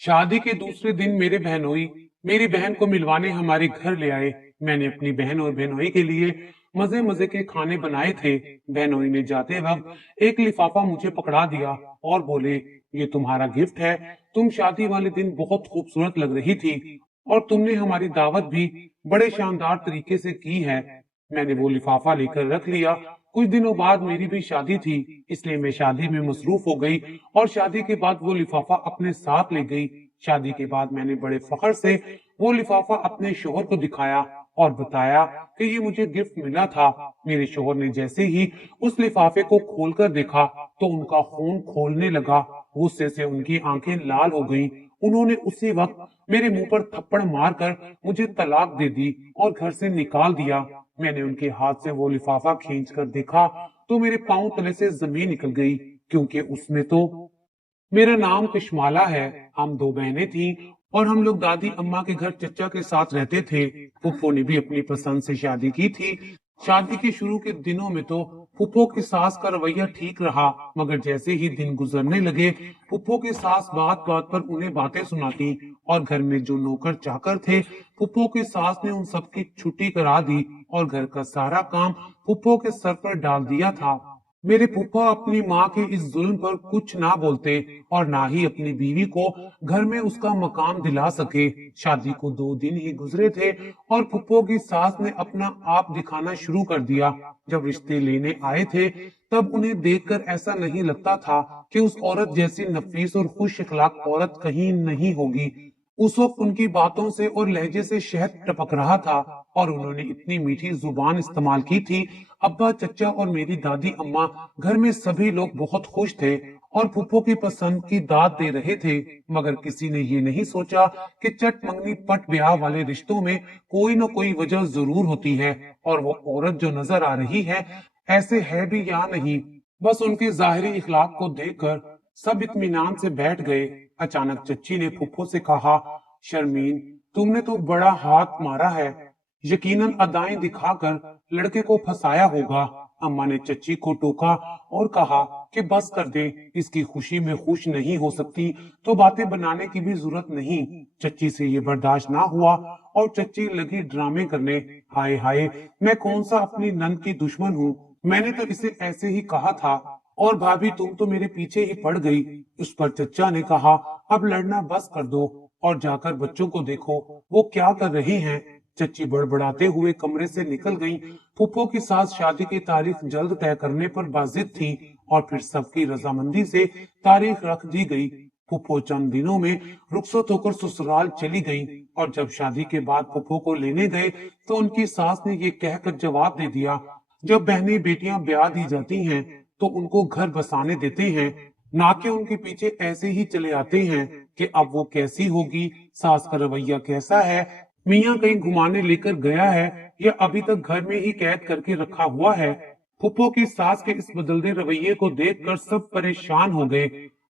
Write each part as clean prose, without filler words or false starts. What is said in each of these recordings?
शादी के दूसरे दिन मेरे बहनोई मेरी बहन को मिलवाने हमारे घर ले आए। मैंने अपनी बहन और बहनोई के लिए मजे मजे के खाने बनाए थे। बहनोई ने जाते वक्त एक लिफाफा मुझे पकड़ा दिया और बोले, ये तुम्हारा गिफ्ट है। तुम शादी वाले दिन बहुत खूबसूरत लग रही थी और तुमने हमारी दावत भी बड़े शानदार तरीके से की है। मैंने वो लिफाफा लेकर रख लिया। कुछ दिनों बाद मेरी भी शादी थी, इसलिए मैं शादी में मसरूफ हो गई और शादी के बाद वो लिफाफा अपने साथ ले गई। शादी के बाद मैंने बड़े फख्र से वो लिफाफा अपने शोहर को दिखाया और बताया कि ये मुझे गिफ्ट मिला था। मेरे शोहर ने जैसे ही उस लिफाफे को खोलकर देखा तो उनका खून खोलने लगा। गुस्से से उनकी आंखें लाल हो गईं। उन्होंने उसी वक्त मेरे मुंह पर थप्पड़ मारकर मुझे तलाक दे दी और घर से निकाल दिया। मैंने उनके हाथ से वो लिफाफा खींच कर देखा तो मेरे पांव तले से जमीन निकल गई, क्योंकि उसमें तो मेरा नाम कशमाला है। हम दो बहनें थीं और हम लोग दादी अम्मा के घर चचा के साथ रहते थे। फुप्पो ने भी अपनी पसंद से शादी की थी। शादी के शुरू के दिनों में तो फुप्पो की सास का रवैया ठीक रहा, मगर जैसे ही दिन गुजरने लगे फुप्पो की सास बात बात पर उन्हें बातें सुनाती और घर में जो नौकर चाकर थे फुप्पो की सास ने उन सबकी छुट्टी करा दी और घर का सारा काम फुप्पो के सर पर डाल दिया था। मेरे फूफा अपनी माँ के इस जुल्म पर कुछ ना बोलते और ना ही अपनी बीवी को घर में उसका मकाम दिला सके। शादी को 2 दिन ही गुजरे थे और फुप्पो की सास ने अपना आप दिखाना शुरू कर दिया। जब रिश्ते लेने आए थे तब उन्हें देखकर ऐसा नहीं लगता था कि उस औरत जैसी नफीस और खुश इखलाक औरत कहीं नहीं होगी। उस वक्त उनकी बातों से और लहजे से शहद टपक रहा था और उन्होंने इतनी मीठी जुबान इस्तेमाल की थी। अब्बा, चचा और मेरी दादी अम्मा, घर में सभी लोग बहुत खुश थे और फूफो की पसंद की दाद दे रहे थे। मगर किसी ने ये नहीं सोचा कि चट मंगनी पट ब्याह वाले रिश्तों में कोई न कोई वजह जरूर होती है और वो औरत जो नजर आ रही है ऐसे है भी या नहीं। बस उनके जाहिरी इखलाक को देखकर सब इत्मीनान से बैठ गए। अचानक चच्ची ने फुफ्फो से कहा, शर्मीन, तुमने तो बड़ा हाथ मारा है। यकीनन अदाएं दिखाकर लड़के को फंसाया होगा। अम्मा ने चच्ची को टोका और कहा कि बस कर दे, इसकी खुशी में खुश नहीं हो सकती तो बातें बनाने की भी जरूरत नहीं। चच्ची से ये बर्दाश्त ना हुआ और चच्ची लगी ड्रामे करने। हाय हाय, मैं कौन सा अपनी नंद की दुश्मन हूँ, मैंने तो इसे ऐसे ही कहा था। और भाभी, तुम तो मेरे पीछे ही पड़ गई। उस पर चच्चा ने कहा, अब लड़ना बस कर दो और जाकर बच्चों को देखो वो क्या कर रही हैं। चच्ची बड़बड़ाते हुए कमरे से निकल गईं। फुप्पो की सास शादी की तारीख जल्द तय करने पर बाजिद थी और फिर सबकी रजामंदी से तारीख रख दी गई। फुप्पो चंद दिनों में रुखसत होकर ससुराल चली गई और जब शादी के बाद फुप्पो को लेने गए तो उनकी सास ने ये कहकर जवाब दे दिया, जब बहनें बेटियां ब्याह दी जाती हैं तो उनको घर बसाने देते हैं, ना कि उनके पीछे ऐसे ही चले आते हैं कि अब वो कैसी होगी, सास का रवैया कैसा है, मियाँ कहीं घुमाने लेकर गया है या अभी तक घर में ही कैद करके रखा हुआ है। फुप्पो की सास के इस बदलते रवैये को देखकर सब परेशान हो गए।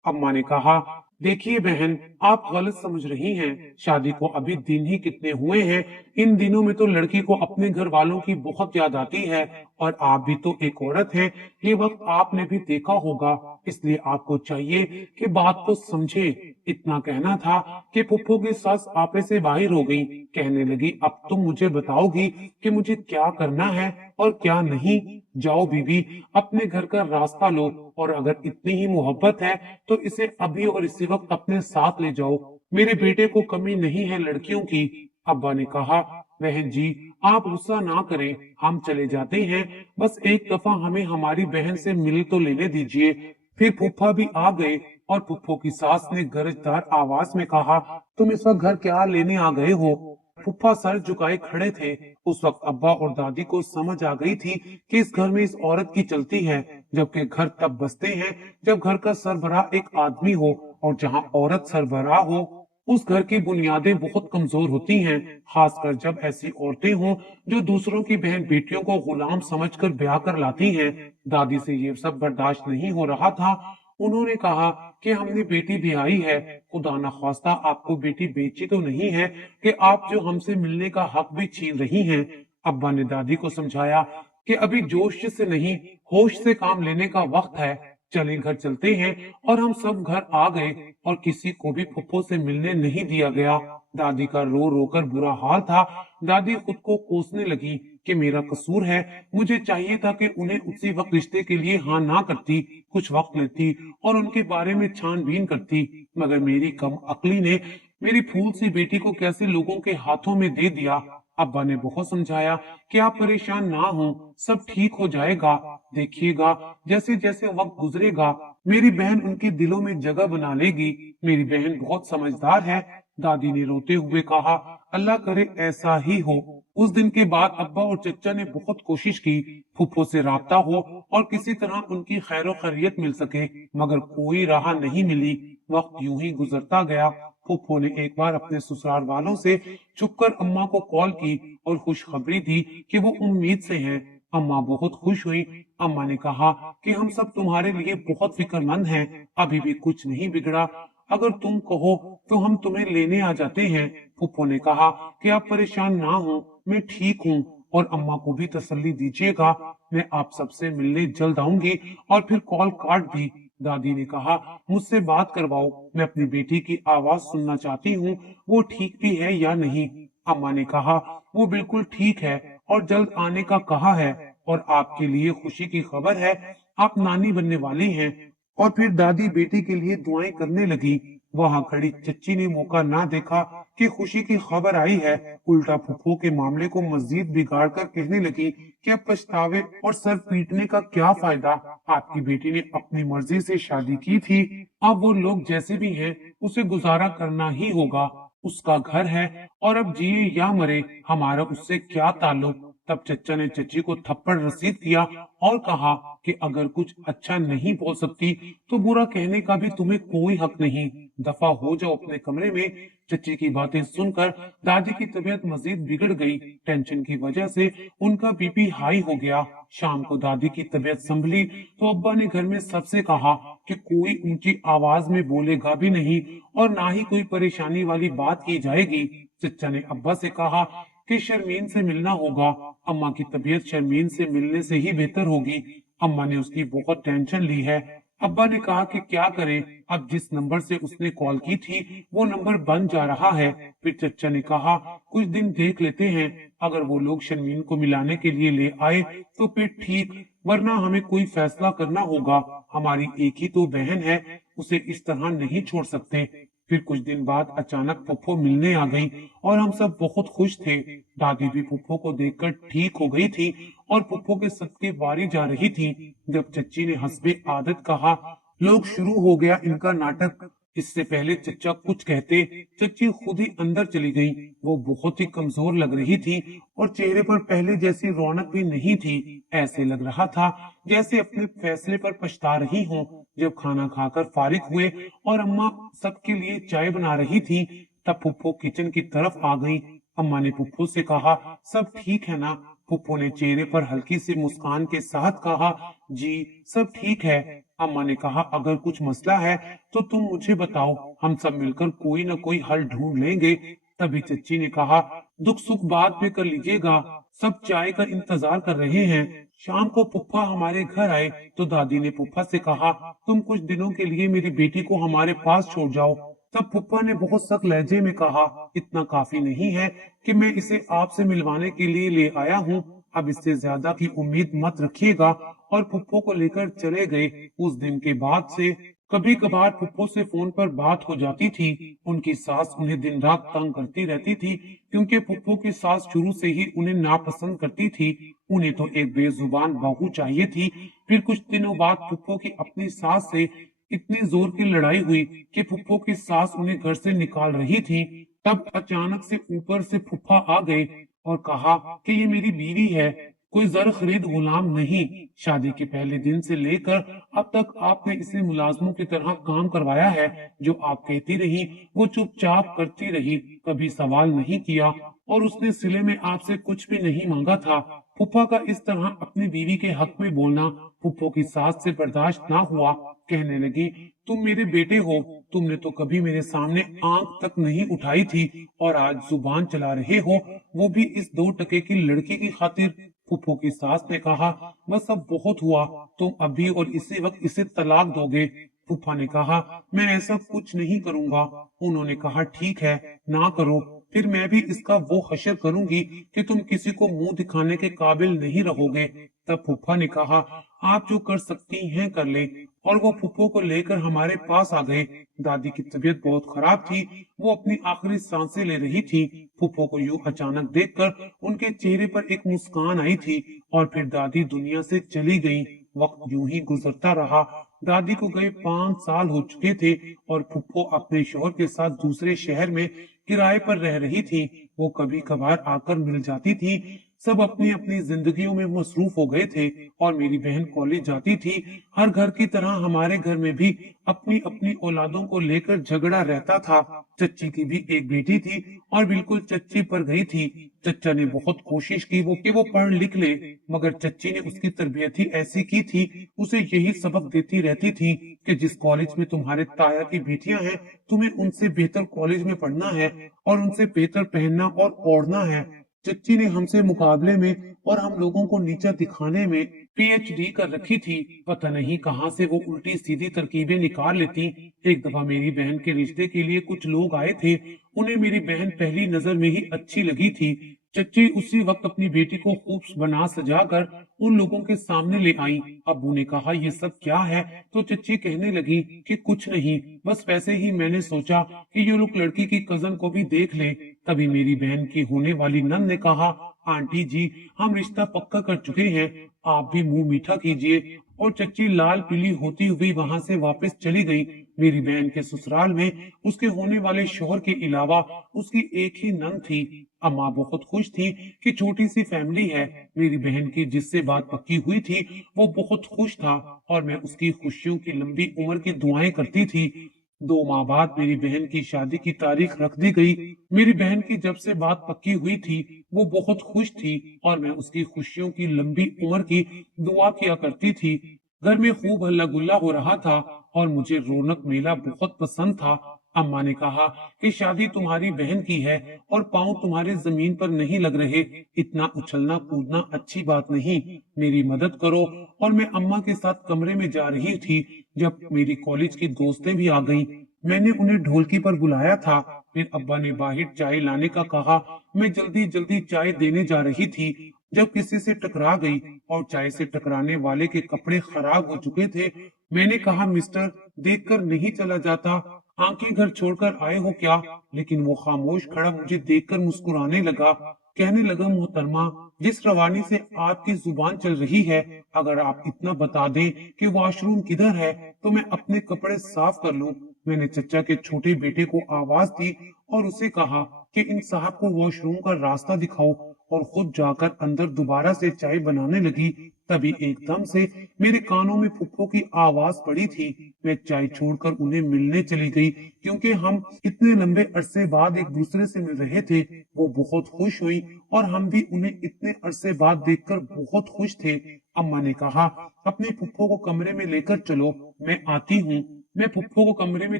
अम्मा ने कहा, देखिए बहन, आप गलत समझ रही हैं। शादी को अभी दिन ही कितने हुए हैं। इन दिनों में तो लड़की को अपने घर वालों की बहुत याद आती है और आप भी तो एक औरत हैं। ये वक्त आपने भी देखा होगा, इसलिए आपको चाहिए कि बात को समझे। इतना कहना था कि फुप्पो की सास आपे से बाहर हो गई। कहने लगी, अब तुम मुझे बताओगी कि मुझे क्या करना है और क्या नहीं। जाओ बीबी, अपने घर का रास्ता लो और अगर इतनी ही मोहब्बत है तो इसे अभी और इसी वक्त अपने साथ ले जाओ। मेरे बेटे को कमी नहीं है लड़कियों की। अब्बा ने कहा, बहन जी, आप गुस्सा ना करें, हम चले जाते हैं। बस एक दफा हमें हमारी बहन से मिल तो लेने दीजिए। फिर फूफा भी आ गए और फुप्पो की सास ने गरजदार आवाज में कहा, तुम इस वक्त घर क्या लेने आ गए हो। फुप्पा सर झुकाए खड़े थे। उस वक्त अब्बा और दादी को समझ आ गई थी कि इस घर में इस औरत की चलती है, जबकि घर तब बसते हैं जब घर का सरबराह एक आदमी हो और जहां औरत सरबराह हो उस घर की बुनियादें बहुत कमजोर होती हैं, खासकर जब ऐसी औरतें हों जो दूसरों की बहन बेटियों को गुलाम समझकर ब्याह कर लाती हैं। दादी से ये सब बर्दाश्त नहीं हो रहा था। उन्होंने कहा कि हमने बेटी ब्याही है, खुदा न ख्वास्ता आपको बेटी बेची तो नहीं है कि आप जो हमसे मिलने का हक भी छीन रही हैं। अब्बा ने दादी को समझाया कि अभी जोश से नहीं, होश से काम लेने का वक्त है। चले घर चलते हैं। और हम सब घर आ गए और किसी को भी फुप्पो से मिलने नहीं दिया गया। दादी का रो रो कर बुरा हाल था। दादी खुद को कोसने लगी कि मेरा कसूर है, मुझे चाहिए था कि उन्हें उसी वक्त रिश्ते के लिए हाँ ना करती, कुछ वक्त लेती और उनके बारे में छानबीन करती। मगर मेरी कम अक्ली ने मेरी फूल सी बेटी को कैसे लोगों के हाथों में दे दिया। अब्बा ने बहुत समझाया कि आप परेशान ना हो, सब ठीक हो जाएगा, देखिएगा जैसे जैसे वक्त गुजरेगा मेरी बहन उनके दिलों में जगह बना लेगी। मेरी बहन बहुत समझदार है। दादी ने रोते हुए कहा, अल्लाह करे ऐसा ही हो। उस दिन के बाद अब्बा और चचा ने बहुत कोशिश की फुफ्फो से राब्ता हो और किसी तरह उनकी खैरो खैरियत मिल सके, मगर कोई राह नहीं मिली। वक्त यूं ही गुजरता गया। फुफ्फो ने एक बार अपने ससुराल वालों से छुपकर अम्मा को कॉल की और खुशखबरी दी कि वो उम्मीद से हैं। अम्मा बहुत खुश हुई। अम्मा ने कहा कि हम सब तुम्हारे लिए बहुत फिक्रमंद हैं, अभी भी कुछ नहीं बिगड़ा, अगर तुम कहो तो हम तुम्हें लेने आ जाते हैं। फुप्पो ने कहा कि आप परेशान ना हो, मैं ठीक हूँ और अम्मा को भी तसल्ली दीजिएगा, मैं आप सबसे मिलने जल्द आऊंगी। और फिर कॉल काट दी। दादी ने कहा, मुझसे बात करवाओ, मैं अपनी बेटी की आवाज सुनना चाहती हूँ, वो ठीक भी है या नहीं। अम्मा ने कहा, वो बिल्कुल ठीक है और जल्द आने का कहा है और आपके लिए खुशी की खबर है, आप नानी बनने वाली हैं। और फिर दादी बेटी के लिए दुआएं करने लगी। वहां खड़ी चच्ची ने मौका ना देखा कि खुशी की खबर आई है, उल्टा फुफ्फो के मामले को मजीद बिगाड़ कर कहने लगी कि अब पछतावे और सर पीटने का क्या फायदा, आपकी बेटी ने अपनी मर्जी से शादी की थी, अब वो लोग जैसे भी हैं उसे गुजारा करना ही होगा, उसका घर है और अब जिए या मरे हमारा उससे क्या ताल्लुक। तब चचा ने चची को थप्पड़ रसीद किया और कहा कि अगर कुछ अच्छा नहीं बोल सकती तो बुरा कहने का भी तुम्हें कोई हक नहीं, दफा हो जाओ अपने कमरे में। चची की बातें सुनकर दादी की तबीयत मजीद बिगड़ गई। टेंशन की वजह से उनका बीपी हाई हो गया। शाम को दादी की तबीयत संभली तो अब्बा ने घर में सबसे कहा कि कोई ऊंची आवाज में बोलेगा भी नहीं और ना ही कोई परेशानी वाली बात की जाएगी। चचा ने अब्बा से कहा कि शर्मीन से मिलना होगा, अम्मा की तबीयत शर्मीन से मिलने से ही बेहतर होगी, अम्मा ने उसकी बहुत टेंशन ली है। अब्बा ने कहा कि क्या करें, अब जिस नंबर से उसने कॉल की थी वो नंबर बंद जा रहा है। फिर चचा ने कहा, कुछ दिन देख लेते हैं, अगर वो लोग शर्मीन को मिलाने के लिए ले आए तो फिर ठीक, वरना हमें कोई फैसला करना होगा, हमारी एक ही तो बहन है, उसे इस तरह नहीं छोड़ सकते। फिर कुछ दिन बाद अचानक फुफ्फो मिलने आ गई और हम सब बहुत खुश थे। दादी भी फुफ्फो को देखकर ठीक हो गई थी और फुफ्फो के सदके वारी जा रही थी। जब चच्ची ने हस्बे आदत कहा, लोग शुरू हो गया इनका नाटक। इससे पहले चचा कुछ कहते चच्ची खुद ही अंदर चली गई। वो बहुत ही कमजोर लग रही थी और चेहरे पर पहले जैसी रौनक भी नहीं थी। ऐसे लग रहा था जैसे अपने फैसले पर पछता रही हो। जब खाना खाकर फारिग हुए और अम्मा सबके लिए चाय बना रही थी तब फुफ्फो किचन की तरफ आ गई। अम्मा ने फुफ्फो से कहा, सब ठीक है ना? फुफ्फो ने चेहरे पर हल्की सी मुस्कान के साथ कहा, जी सब ठीक है। अम्मा ने कहा, अगर कुछ मसला है तो तुम मुझे बताओ, हम सब मिलकर कोई न कोई हल ढूंढ लेंगे। तभी चच्ची ने कहा, दुख सुख बाद में कर लीजिएगा, सब चाय का इंतजार कर रहे हैं। शाम को पुप्पा हमारे घर आए तो दादी ने पुप्पा से कहा, तुम कुछ दिनों के लिए मेरी बेटी को हमारे पास छोड़ जाओ। तब पुप्पा ने बहुत सख्त लहजे में कहा, इतना काफी नहीं है कि मैं इसे आपसे मिलवाने के लिए ले आया हूँ, अब इससे ज्यादा की उम्मीद मत रखिएगा। और पुप्पो को लेकर चले गए। उस दिन के बाद से कभी कभार पुप्पो से फोन पर बात हो जाती थी। उनकी सास उन्हें दिन रात तंग करती रहती थी क्योंकि पुप्पो की सास शुरू से ही उन्हें नापसंद करती थी। उन्हें तो एक बेजुबान बहू चाहिए थी। फिर कुछ दिनों बाद पुप्पो की अपनी सास से इतनी जोर की लड़ाई हुई कि पुप्पो की सास उन्हें घर से निकाल रही थी। तब अचानक से ऊपर से फुफ्फा आ गए और कहा कि ये मेरी बीवी है, कोई जर खरीद गुलाम नहीं। शादी के पहले दिन से लेकर अब तक आपने इसे मुलाजमों की तरह काम करवाया है। जो आप कहती रही वो चुपचाप करती रही, कभी सवाल नहीं किया और उसने सिले में आपसे कुछ भी नहीं मांगा था। फुफ्फा का इस तरह अपनी बीवी के हक में बोलना फुफ्फो की सास से बर्दाश्त ना हुआ। कहने लगी, तुम मेरे बेटे हो, तुमने तो कभी मेरे सामने आंख तक नहीं उठाई थी और आज जुबान चला रहे हो, वो भी इस 2 टके की लड़की की खातिर। फूफो की सास ने कहा, बस अब बहुत हुआ, तुम अभी और इसी वक्त इसे तलाक दोगे? फूफा ने कहा, मैं ऐसा कुछ नहीं करूंगा। उन्होंने कहा, ठीक है, ना करो, फिर मैं भी इसका वो हशर करूंगी कि तुम किसी को मुंह दिखाने के काबिल नहीं रहोगे। तब फूफा ने कहा, आप जो कर सकती हैं कर ले। और वो फूफो को लेकर हमारे पास आ गए। दादी की तबीयत बहुत खराब थी, वो अपनी आखिरी सांसें ले रही थी। फूफो को यूं अचानक देखकर उनके चेहरे पर एक मुस्कान आई थी और फिर दादी दुनिया से चली गई। वक्त यूं ही गुजरता रहा। दादी को गए 5 साल हो चुके थे और फूफो अपने शोहर के साथ दूसरे शहर में किराए पर रह रही थी। वो कभी कभार आकर मिल जाती थी। सब अपनी अपनी जिंदगियों में मसरूफ हो गए थे और मेरी बहन कॉलेज जाती थी। हर घर की तरह हमारे घर में भी अपनी अपनी औलादों को लेकर झगड़ा रहता था। चच्ची की भी एक बेटी थी और बिल्कुल चच्ची पर गई थी। चच्चा ने बहुत कोशिश की वो पढ़ लिख ले, मगर चच्ची ने उसकी तरबियत ही ऐसी की थी, उसे यही सबक देती रहती थी कि जिस कॉलेज में तुम्हारे ताया की बेटियां हैं, तुम्हें उनसे बेहतर कॉलेज में पढ़ना है और उनसे बेहतर पहनना और ओढ़ना है। चच्ची ने हमसे मुकाबले में और हम लोगों को नीचा दिखाने में पीएचडी कर रखी थी। पता नहीं कहां से वो उल्टी सीधी तरकीबें निकाल लेती। एक दफा मेरी बहन के रिश्ते के लिए कुछ लोग आए थे। उन्हें मेरी बहन पहली नजर में ही अच्छी लगी थी। चच्ची उसी वक्त अपनी बेटी को खूब बना सजाकर उन लोगों के सामने ले आई। अब्बू ने कहा, ये सब क्या है? तो चच्ची कहने लगी कि कुछ नहीं, बस वैसे ही मैंने सोचा कि ये लोग लड़की की कजन को भी देख ले। तभी मेरी बहन की होने वाली नंद ने कहा, आंटी जी, हम रिश्ता पक्का कर चुके हैं, आप भी मुंह मीठा कीजिए। और चच्ची लाल पीली होती हुई वहां से वापस चली गई। मेरी बहन के ससुराल में उसके होने वाले शोहर के अलावा उसकी एक ही नंद थी। अम्मा बहुत खुश थी कि छोटी सी फैमिली है। मेरी बहन की जिससे बात पक्की हुई थी वो बहुत खुश था और मैं उसकी खुशियों की लंबी उम्र की दुआएं करती थी। 2 माह बाद मेरी बहन की शादी की तारीख रख दी गई। मेरी बहन की जब से बात पक्की हुई थी वो बहुत खुश थी और मैं उसकी खुशियों की लंबी उम्र की दुआ किया करती थी। घर में खूब हल्ला गुल्ला हो रहा था और मुझे रौनक मेला बहुत पसंद था। अम्मा ने कहा कि शादी तुम्हारी बहन की है और पाँव तुम्हारे जमीन पर नहीं लग रहे, इतना उछलना कूदना अच्छी बात नहीं, मेरी मदद करो। और मैं अम्मा के साथ कमरे में जा रही थी जब मेरी कॉलेज की दोस्तें भी आ गईं। मैंने उन्हें ढोलकी पर बुलाया था। फिर अब्बा ने बाहर चाय लाने का कहा। मैं जल्दी जल्दी चाय देने जा रही थी जब किसी से टकरा गई और चाय से टकराने वाले के कपड़े खराब हो चुके थे। मैंने कहा, मिस्टर, देखकर नहीं चला जाता, आंखें घर छोड़कर आए हो क्या? लेकिन वो खामोश खड़ा मुझे देखकर मुस्कुराने लगा। कहने लगा, मोहतरमा, जिस रवानी से आपकी जुबान चल रही है, अगर आप इतना बता दें कि वॉशरूम किधर है तो मैं अपने कपड़े साफ कर लूं। मैंने चचा के छोटे बेटे को आवाज दी और उसे कहा कि इन साहब को वॉशरूम का रास्ता दिखाओ और खुद जाकर अंदर दोबारा से चाय बनाने लगी। तभी एकदम से मेरे कानों में फुप्पो की आवाज पड़ी थी। मैं चाय छोड़कर उन्हें मिलने चली गई क्योंकि हम इतने लंबे अरसे बाद एक दूसरे से मिल रहे थे। वो बहुत खुश हुई और हम भी उन्हें इतने अरसे बाद देखकर बहुत खुश थे। अम्मा ने कहा, अपने फुप्पो को कमरे में लेकर चलो, मैं आती हूँ। मैं फुप्पो को कमरे में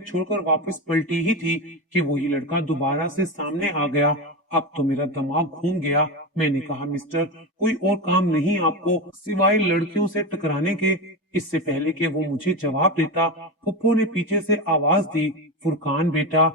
छोड़कर वापस पलटी ही थी कि वही लड़का दोबारा से सामने आ गया। अब तो मेरा दिमाग घूम गया। मैंने कहा, मिस्टर, कोई और काम नहीं आपको सिवाय लड़कियों से टकराने के? इससे पहले कि वो मुझे जवाब देता, फुप्पो ने पीछे से आवाज दी, फुरकान बेटा,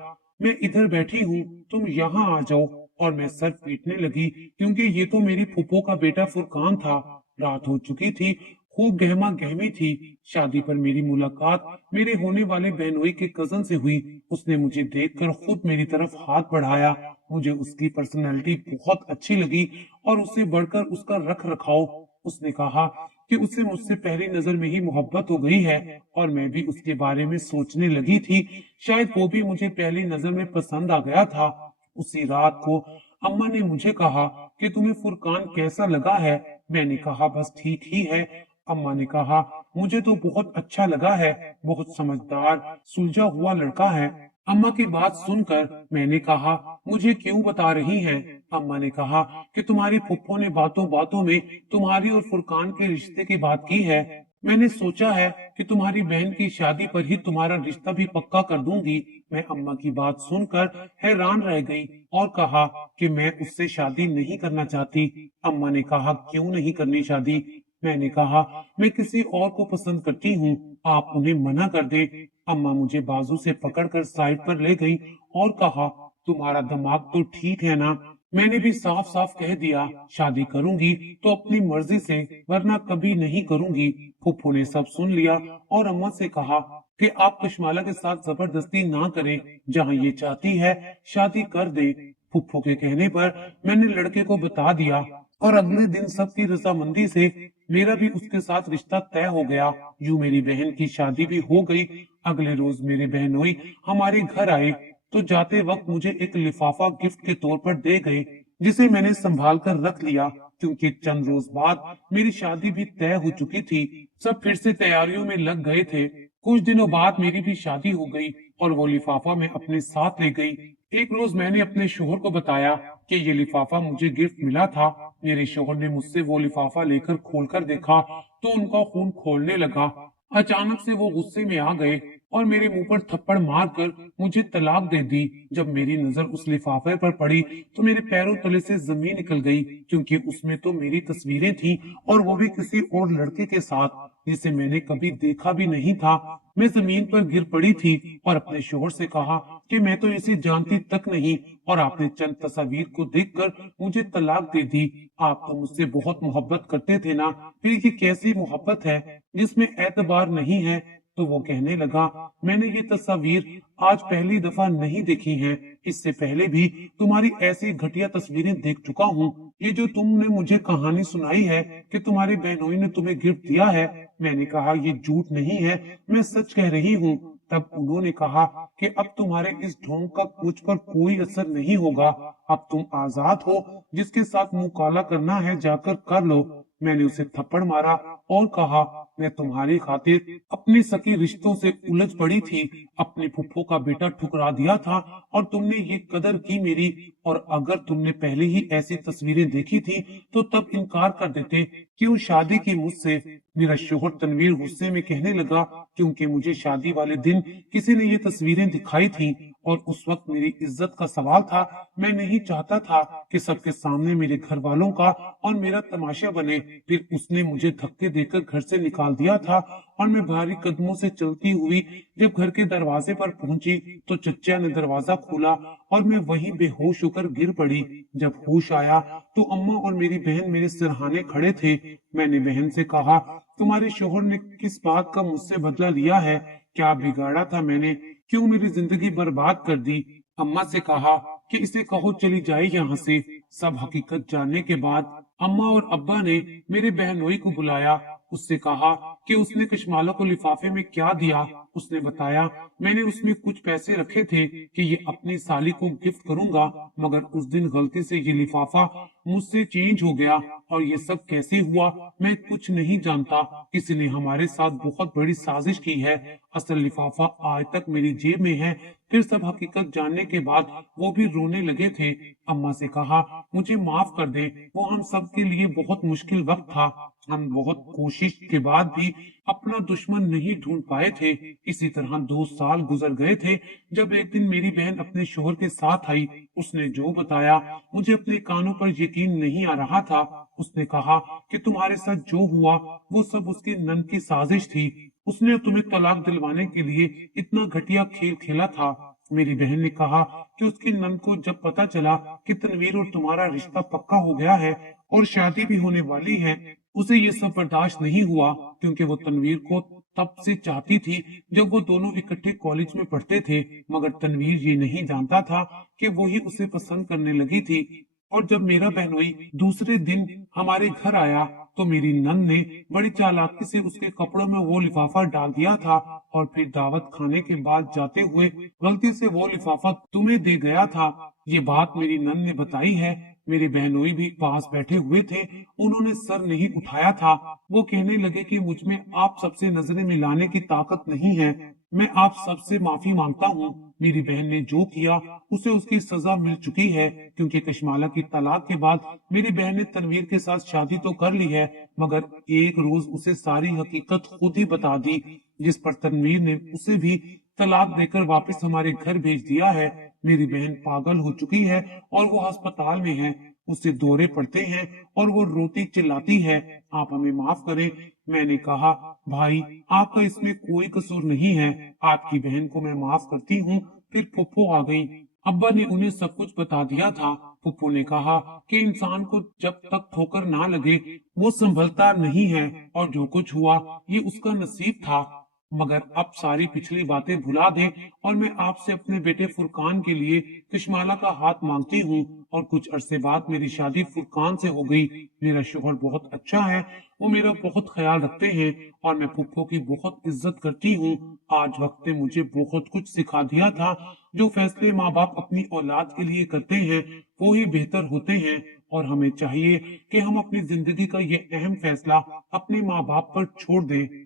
मैं इधर बैठी हूँ, तुम यहाँ आ जाओ। और मैं सर पीटने लगी क्योंकि ये तो मेरी फुप्पो का बेटा फुरकान था। रात हो चुकी थी, खूब गहमा गहमी थी। शादी पर मेरी मुलाकात मेरे होने वाले बहनोई के कजन से हुई। उसने मुझे देखकर खुद मेरी तरफ हाथ बढ़ाया। मुझे उसकी पर्सनैलिटी बहुत अच्छी लगी और उससे बढ़कर उसका रख रखाव। उसने कहा कि उसे मुझसे पहली नजर में ही मोहब्बत हो गई है और मैं भी उसके बारे में सोचने लगी थी। शायद वो भी मुझे पहली नजर में पसंद आ गया था। उसी रात को अम्मा ने मुझे कहा कि तुम्हें फुरकान कैसा लगा है? मैंने कहा, बस ठीक ही है। अम्मा ने कहा, मुझे तो बहुत अच्छा लगा है, बहुत समझदार सुलझा हुआ लड़का है। अम्मा की बात सुनकर मैंने कहा, मुझे क्यों बता रही हैं? अम्मा ने कहा कि तुम्हारी फुप्पो ने बातों बातों में तुम्हारी और फुरकान के रिश्ते की बात की है। मैंने सोचा है कि तुम्हारी बहन की शादी पर ही तुम्हारा रिश्ता भी पक्का कर दूंगी। मैं अम्मा की बात सुनकर हैरान रह गई और कहा कि मैं उससे शादी नहीं करना चाहती। अम्मा ने कहा, क्यों नहीं करनी शादी? मैंने कहा, मैं किसी और को पसंद करती हूँ, आप उन्हें मना कर दे। अम्मा मुझे बाजू से पकड़कर साइड पर ले गई और कहा, तुम्हारा दिमाग तो ठीक है ना? मैंने भी साफ साफ कह दिया, शादी करूंगी तो अपनी मर्जी से, वरना कभी नहीं करूंगी। फुप्पू ने सब सुन लिया और अम्मा से कहा कि आप कश्माला के साथ जबरदस्ती ना करें, जहां ये चाहती है शादी कर दे। फुप्पू के कहने पर मैंने लड़के को बता दिया और अगले दिन सबकी रजामंदी से मेरा भी उसके साथ रिश्ता तय हो गया। यूं मेरी बहन की शादी भी हो गई। अगले रोज मेरे बहनोई हमारे घर आए तो जाते वक्त मुझे एक लिफाफा गिफ्ट के तौर पर दे गए, जिसे मैंने संभाल कर रख लिया, क्योंकि चंद रोज बाद मेरी शादी भी तय हो चुकी थी। सब फिर से तैयारियों में लग गए थे। कुछ दिनों बाद मेरी भी शादी हो गई और वो लिफाफा मैं अपने साथ ले गई। एक रोज मैंने अपने शोहर को बताया कि ये लिफाफा मुझे गिफ्ट मिला था। मेरे शोहर ने मुझसे वो लिफाफा लेकर खोलकर देखा तो उनका खून खोलने लगा। अचानक से वो गुस्से में आ गए और मेरे मुंह पर थप्पड़ मारकर मुझे तलाक दे दी। जब मेरी नजर उस लिफाफे पर पड़ी तो मेरे पैरों तले से जमीन निकल गई, क्योंकि उसमें तो मेरी तस्वीरें थी और वो भी किसी और लड़के के साथ, जिसे मैंने कभी देखा भी नहीं था। मैं जमीन पर गिर पड़ी थी और अपने शोहर से कहा कि मैं तो इसे जानती तक नहीं और आपने चंद तस्वीर को देखकर मुझे तलाक दे दी। आप तो मुझसे बहुत मोहब्बत करते थे ना, फिर ये कैसी मोहब्बत है जिसमें एतबार नहीं है? तो वो कहने लगा, मैंने ये तस्वीर आज पहली दफा नहीं देखी हैं, इससे पहले भी तुम्हारी ऐसी घटिया तस्वीरें देख चुका हूँ। ये जो तुमने मुझे कहानी सुनाई है कि तुम्हारी बहनोई ने तुम्हें गिफ्ट दिया है, मैंने कहा ये झूठ नहीं है, मैं सच कह रही हूँ। तब उन्होंने कहा कि अब तुम्हारे इस ढोंग का मुझ पर कोई असर नहीं होगा, अब तुम आजाद हो, जिसके साथ मुंह काला करना है जाकर कर लो। मैंने उसे थप्पड़ मारा और कहा, मैं तुम्हारी खातिर अपनी सकी रिश्तों से उलझ पड़ी थी, अपने फुफ्फो का बेटा ठुकरा दिया था और तुमने ये कदर की मेरी। और अगर तुमने पहले ही ऐसी तस्वीरें देखी थी तो तब इनकार कर देते, क्यों शादी की मुझसे? मेरा शोहर तनवीर गुस्से में कहने लगा, क्योंकि मुझे शादी वाले दिन किसी ने ये तस्वीरें दिखाई थी और उस वक्त मेरी इज्जत का सवाल था। मैं नहीं चाहता था कि सबके सामने मेरे घर वालों का और मेरा तमाशा बने। फिर उसने मुझे धक्के देकर घर से निकाल दिया था और मैं भारी कदमों से चलती हुई जब घर के दरवाजे पर पहुंची तो चच्चा ने दरवाजा खोला और मैं वहीं बेहोश होकर गिर पड़ी। जब होश आया तो अम्मा और मेरी बहन मेरे सिरहाने खड़े थे। मैंने बहन से कहा, तुम्हारे शोहर ने किस बात का मुझसे बदला लिया है? क्या बिगाड़ा था मैंने? क्यों मेरी जिंदगी बर्बाद कर दी? अम्मा से कहा कि इसे कहो चली जाए यहाँ से। सब हकीकत जानने के बाद अम्मा और अब्बा ने मेरे बहनोई को बुलाया। उससे कहा कि उसने कशमाला को लिफाफे में क्या दिया। उसने बताया, मैंने उसमें कुछ पैसे रखे थे कि ये अपनी साली को गिफ्ट करूंगा, मगर उस दिन गलती से ये लिफाफा मुझसे चेंज हो गया और ये सब कैसे हुआ मैं कुछ नहीं जानता। किसी ने हमारे साथ बहुत बड़ी साजिश की है। असल लिफाफा आज तक मेरी जेब में है। फिर सब हकीकत जानने के बाद वो भी रोने लगे थे। अम्मा से कहा, मुझे माफ कर दे, वो हम सब के लिए बहुत मुश्किल वक्त था। हम बहुत कोशिश के बाद भी अपना दुश्मन नहीं ढूंढ पाए थे। इसी तरह 2 साल गुजर गए थे जब एक दिन मेरी बहन अपने शोहर के साथ आई। उसने जो बताया मुझे अपने कानों पर यकीन नहीं आ रहा था। उसने कहा कि तुम्हारे साथ जो हुआ वो सब उसकी नन की साजिश थी। उसने तुम्हें तलाक दिलवाने के लिए इतना घटिया खेल खेला था। मेरी बहन ने कहा कि उसकी नन को जब पता चला कि तनवीर और तुम्हारा रिश्ता पक्का हो गया है और शादी भी होने वाली है, उसे ये सब बर्दाश्त नहीं हुआ, क्योंकि वो तनवीर को तब से चाहती थी जब वो दोनों इकट्ठे कॉलेज में पढ़ते थे। मगर तनवीर ये नहीं जानता था कि वो ही उसे पसंद करने लगी थी। और जब मेरा बहनोई दूसरे दिन हमारे घर आया तो मेरी नन ने बड़ी चालाकी से उसके कपड़ों में वो लिफाफा डाल दिया था और फिर दावत खाने के बाद जाते हुए गलती से वो लिफाफा तुम्हें दे गया था। ये बात मेरी नन ने बताई है। मेरे बहनोई भी पास बैठे हुए थे, उन्होंने सर नहीं उठाया था। वो कहने लगे कि मुझ में आप सबसे नजरें मिलाने की ताकत नहीं है। मैं आप सबसे माफी मांगता हूँ। मेरी बहन ने जो किया उसे उसकी सजा मिल चुकी है, क्योंकि कशमाला की तलाक के बाद मेरी बहन ने तनवीर के साथ शादी तो कर ली है, मगर एक रोज उसे सारी हकीकत खुद ही बता दी, जिस पर तनवीर ने उसे भी तलाक देकर वापस हमारे घर भेज दिया है। मेरी बहन पागल हो चुकी है और वो अस्पताल में है। उसे दौरे पड़ते हैं और वो रोती चिल्लाती है। आप हमें माफ करें। मैंने कहा, भाई आपका इसमें कोई कसूर नहीं है, आपकी बहन को मैं माफ करती हूँ। फिर फुप्पो आ गई। अब्बा ने उन्हें सब कुछ बता दिया था। फुप्पो ने कहा कि इंसान को जब तक ठोकर ना लगे वो संभलता नहीं है, और जो कुछ हुआ ये उसका नसीब था। मगर अब सारी पिछली बातें भुला दें और मैं आपसे अपने बेटे फुरकान के लिए कशमाला का हाथ मांगती हूँ। और कुछ अरसे बाद मेरी शादी फुरकान से हो गई। मेरा शोहर बहुत अच्छा है, वो मेरा बहुत ख्याल रखते हैं और मैं फुप्पो की बहुत इज्जत करती हूँ। आज वक्त ने मुझे बहुत कुछ सिखा दिया था। जो फैसले माँ बाप अपनी औलाद के लिए करते हैं वो ही बेहतर होते हैं, और हमें चाहिए कि हम अपनी जिंदगी का ये अहम फैसला अपने माँ बाप पर छोड़ दें।